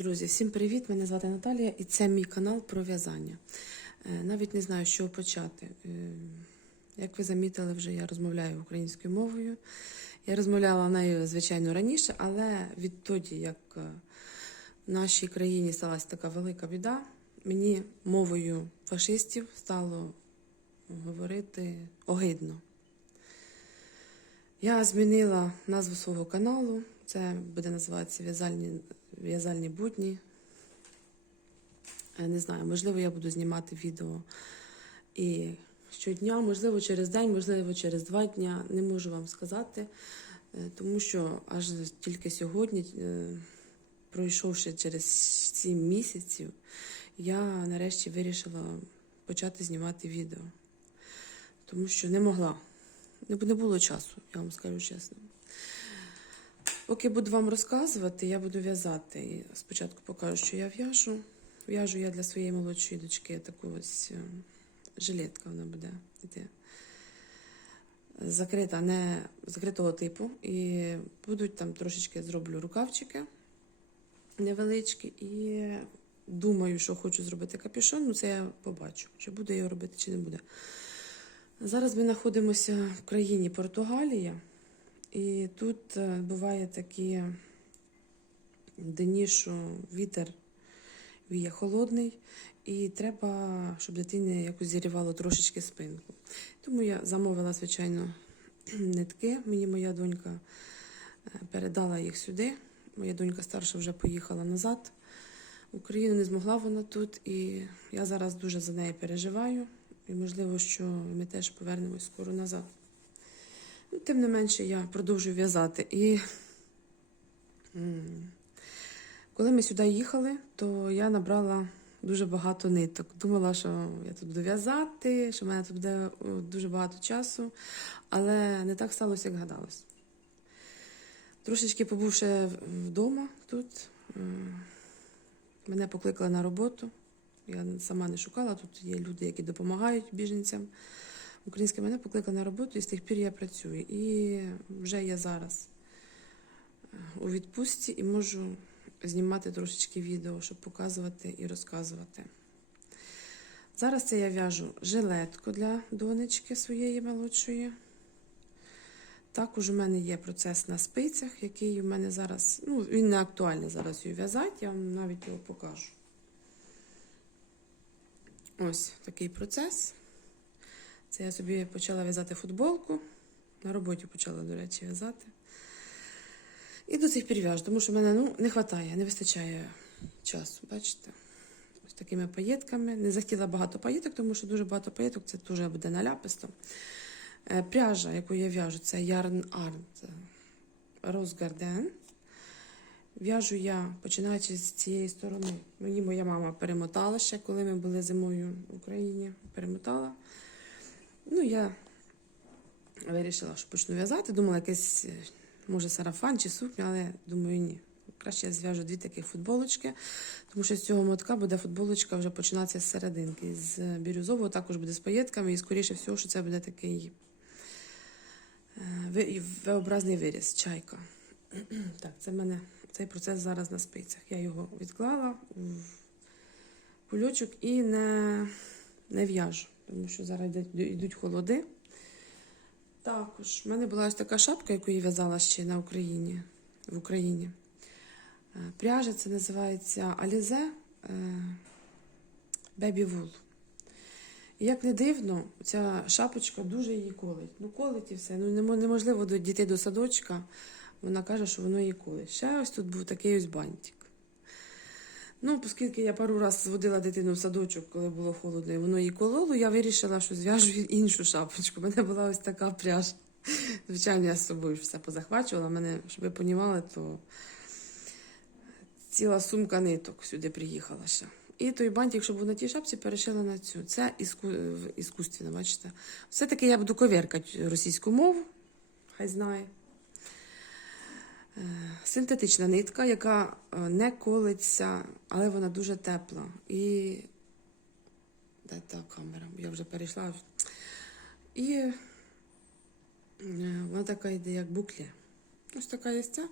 Друзі, всім привіт! Мене звати Наталія і це мій канал про в'язання. Е, Навіть не знаю, з чого почати. Е, Як ви замітили, вже я розмовляю українською мовою. Я розмовляла нею, звичайно, раніше, але відтоді, як е, в нашій країні сталася така велика біда, мені мовою фашистів стало говорити огидно. Я змінила назву свого каналу. Це буде називатися В'язальні, в'язальні будні. Е, Не знаю, можливо, я буду знімати відео і щодня, можливо, через день, можливо, через два дні. Не можу вам сказати, е, тому що аж тільки сьогодні, е, пройшовши через сім місяців, я нарешті вирішила почати знімати відео. Тому що не могла. Не було часу, я вам скажу чесно. Поки буду вам розказувати, я буду в'язати. І спочатку покажу, що я в'яжу. В'яжу я для своєї молодшої дочки таку ось е, жилетка вона буде йти. Закрита, не закритого типу. І будуть там трошечки зроблю рукавчики невеличкі. І думаю, що хочу зробити капюшон. Ну, це я побачу, чи буду я робити, чи не буде. Зараз ми знаходимося в країні Португалія, і тут е, буває такі дні, що вітер віє холодний, і треба, щоб дитині якось зірівало трошечки спинку. Тому я замовила, звичайно, нитки. Мені моя донька е, передала їх сюди. Моя донька старша вже поїхала назад. Україну не змогла вона тут, і я зараз дуже за неї переживаю. І можливо, що ми теж повернемось скоро назад. Тим не менше, я продовжую в'язати. І коли ми сюди їхали, то я набрала дуже багато ниток. Думала, що я тут буду в'язати, що в мене тут буде дуже багато часу, але не так сталося, як гадалось. Трошечки побувши вдома тут, мене покликали на роботу. Я сама не шукала, тут є люди, які допомагають біженцям. Українські мене покликали на роботу, і з тих пір я працюю. І вже я зараз е, у відпустці і можу знімати трошечки відео, щоб показувати і розказувати. Зараз це я в'яжу жилетку для донечки своєї молодшої. Також у мене є процес на спицях, який у мене зараз, ну, він не актуальний зараз її в'язати, я вам навіть його покажу. Ось такий процес. Це я собі почала в'язати футболку. На роботі почала, до речі, в'язати. І до цих пір в'яжу, тому що мене ну, не вистачає, не вистачає часу. Бачите? Ось такими паєтками. Не захотіла багато паєток, тому що дуже багато паєток це дуже буде наляписто. Е, Пряжа, яку я в'яжу, це Yarn Art Rose Garden. В'яжу я, починаючи з цієї сторони. Мені моя мама перемотала ще, коли ми були зимою в Україні. Перемотала. Ну, я вирішила, що почну в'язати. Думала, якийсь, е, може, сарафан чи сукня, але думаю, ні. Краще я зв'яжу дві таких футболочки, тому що з цього мотка буде футболочка вже починатися з серединки. З бірюзового також буде з паєтками, і скоріше всього, що це буде такий е, V-образний виріз, чайка. Так, це в мене цей процес зараз на спицях. Я його відклала в кульочок і не, не в'яжу, тому що зараз йдуть, холоди. Також в мене була ось така шапка, яку я в'язала ще на Україні. В Україні. Е, Пряжа це називається Alize е, Baby Wool. Як не дивно, ця шапочка дуже її колить. Ну, колить і все. Ну, неможливо дітей до садочка. Вона каже, що воно її колить. Ще ось тут був такий ось бантик. Ну, оскільки я пару разів зводила дитину в садочок, коли було холодно, і воно її кололо, я вирішила, що зв'яжу іншу шапочку. У мене була ось така пряжа. Звичайно, я з собою все позахвачувала. Мене, щоб ви понімали, то ціла сумка ниток сюди приїхала ще. І той бантик, щоб був на тій шапці, перешила на цю. Це іску... іскусственно, бачите. Все-таки я буду коверкати російську мову, хай знає. Синтетична нитка, яка е, не колиться, але вона дуже тепла. І. Де та камера? Я вже перейшла. І е, вона така йде, як буклі. Ось така є ця.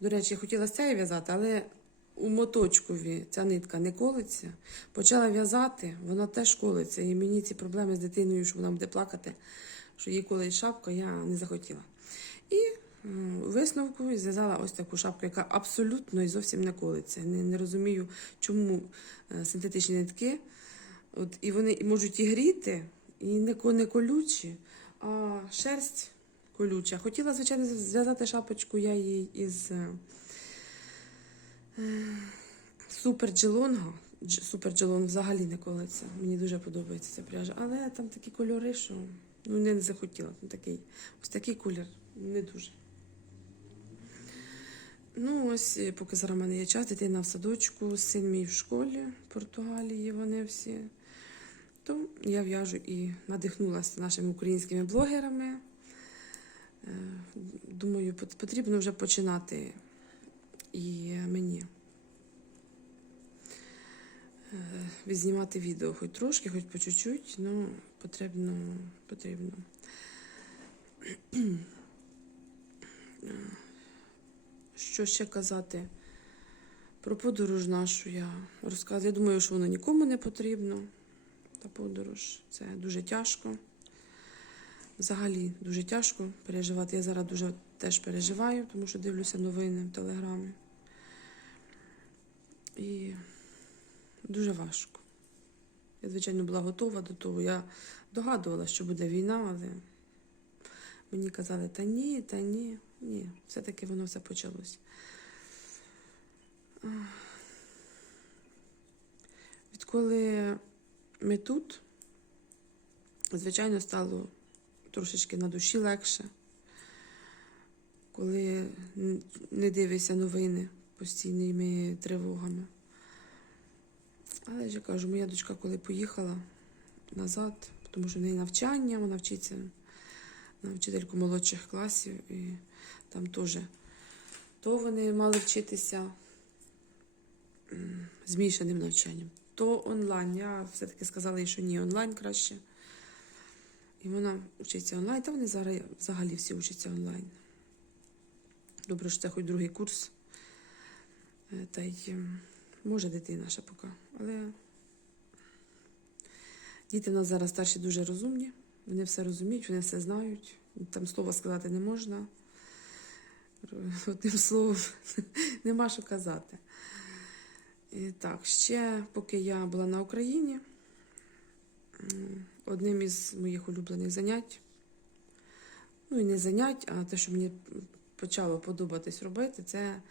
До речі, я хотіла з цієї в'язати, але у моточкові ця нитка не колиться, почала в'язати, вона теж колиться. І мені ці проблеми з дитиною, що вона буде плакати, що їй колить шапка, я не захотіла. І висновку зв'язала ось таку шапку, яка абсолютно і зовсім не колиться. Не, не розумію, чому е, синтетичні нитки. От, і вони можуть і гріти, і не, не колючі, а шерсть колюча. Хотіла, звичайно, зв'язати шапочку я її із е, е, супер джелонга. Супер джелон взагалі не колиться. Мені дуже подобається ця пряжа. Але там такі кольори, що ну, не захотіла. Там такий, ось такий колір не дуже. Ну, ось, е, поки зараз в мене є час, дитина в садочку, син мій в школі в Португалії, вони всі. То я в'яжу і надихнулася нашими українськими блогерами. Е, Думаю, потрібно вже починати і мені е, відзнімати відео хоч трошки, хоч по чуть-чуть, ну потрібно. потрібно. Що ще казати? Про подорож нашу я розказую. Я думаю, що воно нікому не потрібно. Та подорож це дуже тяжко. Взагалі дуже тяжко переживати. Я зараз дуже теж переживаю, тому що дивлюся новини в телеграмі. І дуже важко. Я, звичайно, була готова до того. Я догадувалася, що буде війна, але мені казали, та ні, та ні, ні. Все-таки воно все почалось. Відколи ми тут, звичайно, стало трошечки на душі легше, коли не дивишся новини постійними тривогами. Але ж я кажу, моя дочка, коли поїхала назад, тому що в неї навчання, вона вчиться на вчительку молодших класів, і там теж то вони мали вчитися змішаним навчанням, то онлайн. Я все-таки сказала їй, що ні, онлайн краще. І вона вчиться онлайн, та вони зараз взагалі всі вчаться онлайн. Добре, що це хоч другий курс. Е, Та й може дитина ще поки. Але діти в нас зараз старші дуже розумні, вони все розуміють, вони все знають. Там слова сказати не можна. Одним словом, нема що казати. І так, ще поки я була на Україні, одним із моїх улюблених занять, ну і не занять, а те, що мені почало подобатись робити, це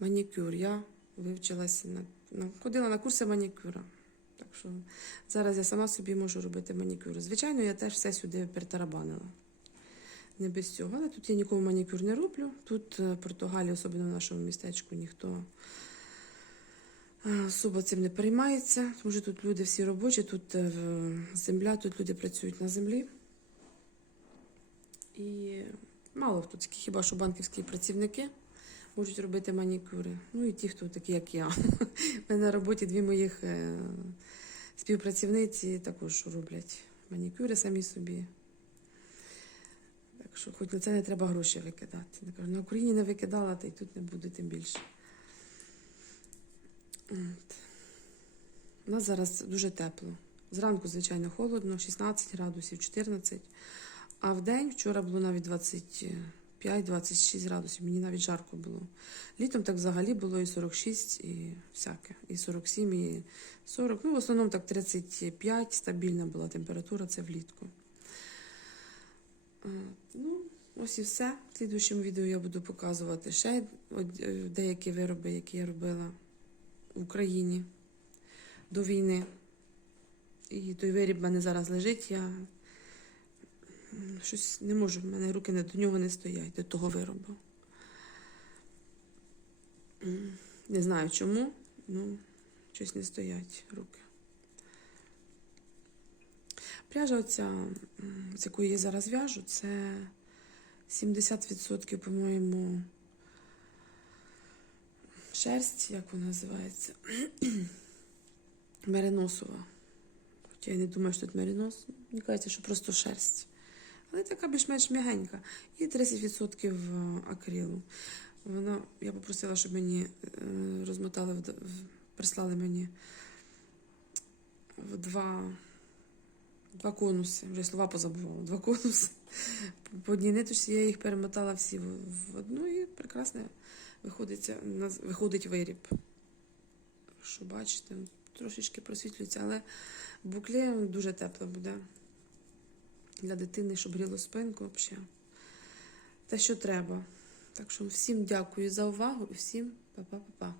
манікюр. Я вивчилася на, ходила на курси манікюра. Так що зараз я сама собі можу робити манікюр. Звичайно, я теж все сюди перетарабанила. Не без цього, але тут я нікому манікюр не роблю. Тут е, в Португалії, особливо в нашому містечку, ніхто е, особо цим не переймається, тому що тут люди всі робочі, тут е, земля, тут люди працюють на землі. І мало такі, хіба що банківські працівники можуть робити манікюри. Ну і ті, хто такі, як я. У мене на роботі дві моїх е, співпрацівниці також роблять манікюри самі собі. Так що, хоч на це не треба гроші викидати. Я кажу, на Україні не викидала, та й тут не буде тим більше. От. У нас зараз дуже тепло. Зранку, звичайно, холодно, 16 градусів, 14. А в день вчора було навіть 25-26 градусів. Мені навіть жарко було. Літом так взагалі було і 46, і всяке, і 47, і 40. Ну, в основному так 35 стабільна була температура, це влітку. Е, Ну, ось і все. В слідуючому відео я буду показувати ще е, деякі вироби, які я робила в Україні до війни. І той виріб в мене зараз лежить. Я щось не можу, в мене руки до нього не стоять, до того виробу. Не знаю чому, ну, щось не стоять руки. Пряжа оця, з якою я зараз в'яжу, це 70%, по-моєму, шерсть, як вона називається, мериносова. Хоча я не думаю, що тут меринос. Мені кажеться, що просто шерсть. Але така більш-менш м'ягенька. І 30% акрилу. Вона, я попросила, щоб мені е, розмотали, прислали мені в два, два конуси. Вже слова позабувала. Два конуси. По одній ниточці я їх перемотала всі в, одну і прекрасно виходить, виріб. Що бачите, трошечки просвітлюється, але букле дуже тепло буде. Для дитини, щоб гріло спинку взагалі. Те, що треба. Так що всім дякую за увагу і всім па-па-па-па.